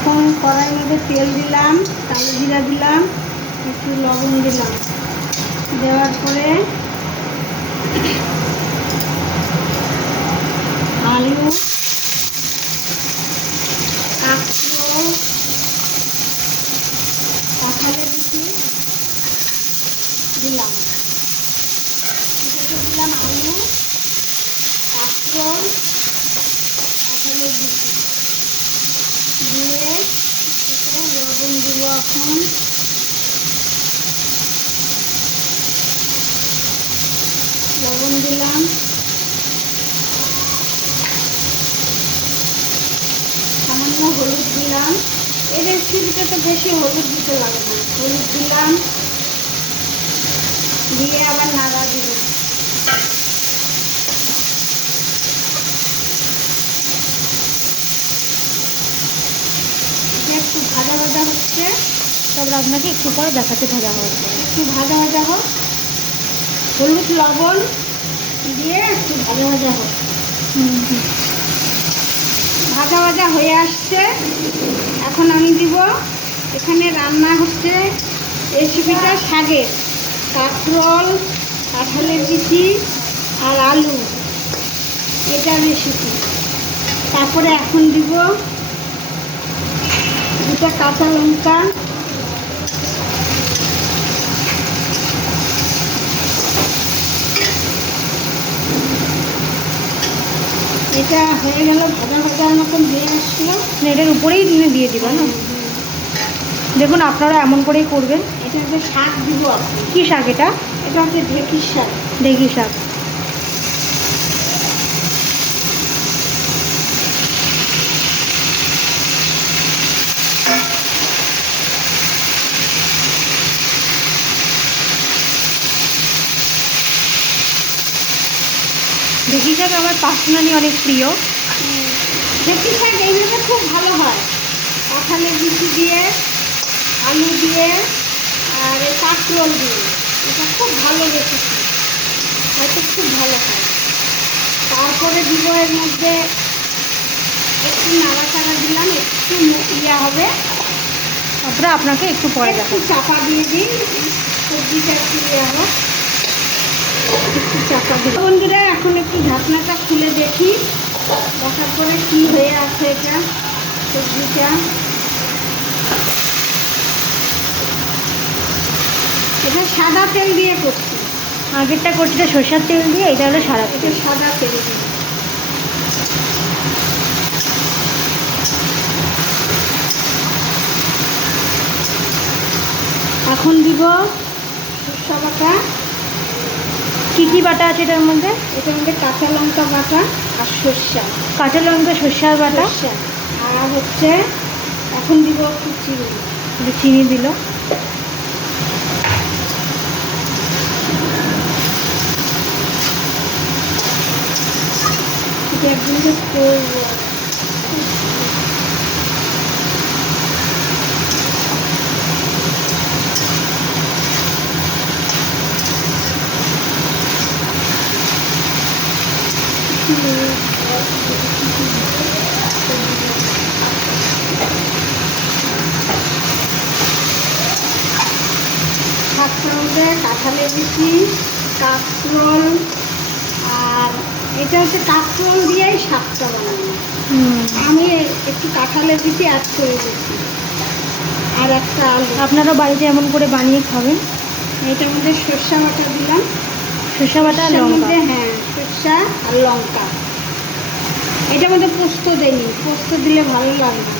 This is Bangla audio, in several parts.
এখন কড়াইয়ের মধ্যে তেল দিলাম, কালো জিরা দিলাম, একটু লবণ দিলাম, দেওয়ার পরে আলু, কাঁকরোল, কাঁঠালের বিচি দিলাম। দিলাম আলু, কাঁকরোল, কাঁঠালের বিচি দিয়ে লবণ দিব। এখন লবণ দিলাম, সামান্য হলুদ দিলাম। এই রেসিপিটা তো বেশি হলুদ দিতে লাগে না, হলুদ দিলাম, দিয়ে আবার নাড়া দিব। একটু ভাজা ভাজা হচ্ছে, তারপর আপনাকে একটু পরে দেখাতে ভাজা হচ্ছে। একটু ভাজা ভাজা হোক, হলুদ লবণ দিয়ে একটু ভাজা ভাজা হোক। ভাজা ভাজা হয়ে আসছে। এখন আমি দিব, এখানে রান্না হচ্ছে রেসিপিটা শাকের, কাঁকরোল, কাঁঠালের বিচি আর আলু, এটা রেসিপি। তারপরে এখন দিব দুটা কাঁচা লঙ্কা, এটা হয়ে গেল, ভাজা ভাজার মতন হয়ে আসলো। এটার উপরেই দিয়ে দিবা না? দেখুন আপনারা এমন করেই করবেন। এটা হচ্ছে শাক দিব। কি শাক এটা? এটা হচ্ছে ঢেঁকির শাক। ঢেঁকি শাক। ঢেঁকি শাক আমার পার্সোনালি অনেক প্রিয়। ঢেঁকি শাক এইভাবে খুব ভালো হয়, কাঁঠালের বিচি দিয়ে, আলু দিয়ে আর এই কাঁকরোল দিয়ে। এটা খুব ভালো রেসিপি, হয়তো খুব ভালো হয়। তারপরে দিব এর মধ্যে একটু নাড়াচাড়া দিলাম, একটু ইয়া হবে, তারপরে আপনাকে একটু পরে একটু চাপা দিয়ে দিই, সবজিটা একটু ইয়া হোক, একটু চাপা দিই। বন্ধুরা এখন একটু ঢাকনাটা খুলে দেখি, দেখার পরে কি হয়ে আছে এটা সবজিটা। এটা সাদা তেল দিয়ে করছি, আগেরটা করছি সরষের তেল দিয়ে, এটা হলো সাদা তেল। এটা সাদা তেল দিয়ে। এখন দিব সরষা বাটা। কী কী বাটা আছে এটার মধ্যে? এটার মধ্যে কাঁচা লঙ্কা বাটা আর সরষা, কাঁচা লঙ্কা, সরষার বাটা, আর হচ্ছে এখন দিব একটু চিনি। চিনি দিল। এটা একদম যে করবো, শাকটার মধ্যে কাঁঠালের বিচি, কাঁকরোল, আর এটা হচ্ছে কাঁকরোল দিয়েই শাকটা বানানো। আমি একটু কাঁঠালের বিচি অ্যাড করে দিচ্ছি আর একটা আলু। আপনারা বাড়িতে এমন করে বানিয়ে খাবেন। এটার মধ্যে সরষা বাটা দিলাম, সরষা বাটা, সরষার লঙ্কা। মধ্যে হ্যাঁ সরষা আর লঙ্কা। এটার মধ্যে পোস্ত দেয়নি, পোস্ত দিলে ভালো লাগে না।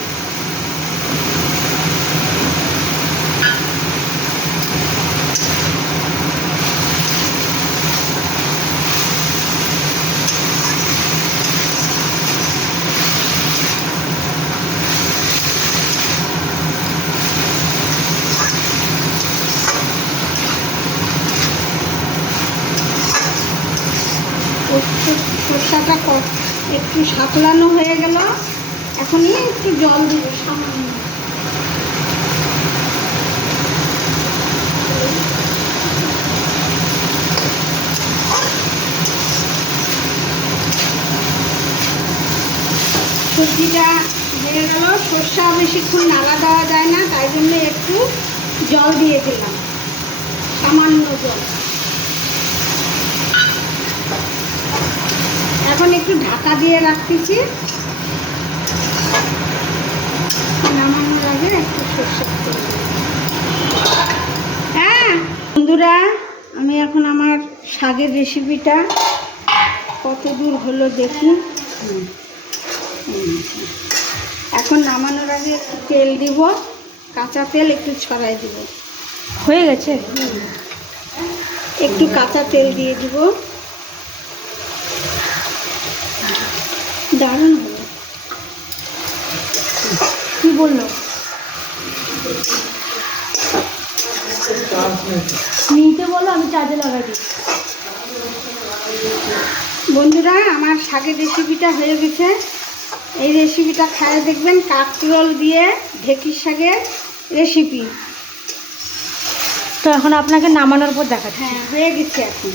সরষাটা একটু সাঁতলানো হয়ে গেল, এখনই একটু জল দিব সামান্য। সবজিটা হয়ে গেল। সর্ষা বেশিক্ষণ নাড়া দেওয়া যায় না, তাই জন্য একটু জল দিয়ে দিলাম, সামান্য জল। এখন একটু ঢাকা দিয়ে রাখতেছি, নামানোর আগে একটু সর্ষের তেল দিই। হ্যাঁ বন্ধুরা, আমি এখন আমার শাকের রেসিপিটা কত দূর হলো দেখুন। এখন নামানোর আগে একটু তেল দিব, কাঁচা তেল একটু ছড়াই দিব। হয়ে গেছে? একটু কাঁচা তেল দিয়ে দিব, দারুণ হবে। কি বললো? নিতে বলো, আমি চার্জে লাগাই দিই। বন্ধুরা, আমার শাকের রেসিপিটা হয়ে গেছে। এই রেসিপিটা খেয়ে দেখবেন, কাঁকরোল দিয়ে ঢেঁকির শাকের রেসিপি। তো এখন আপনাকে নামানোর পর দেখাচ্ছি। হ্যাঁ, হয়ে গেছে এখন।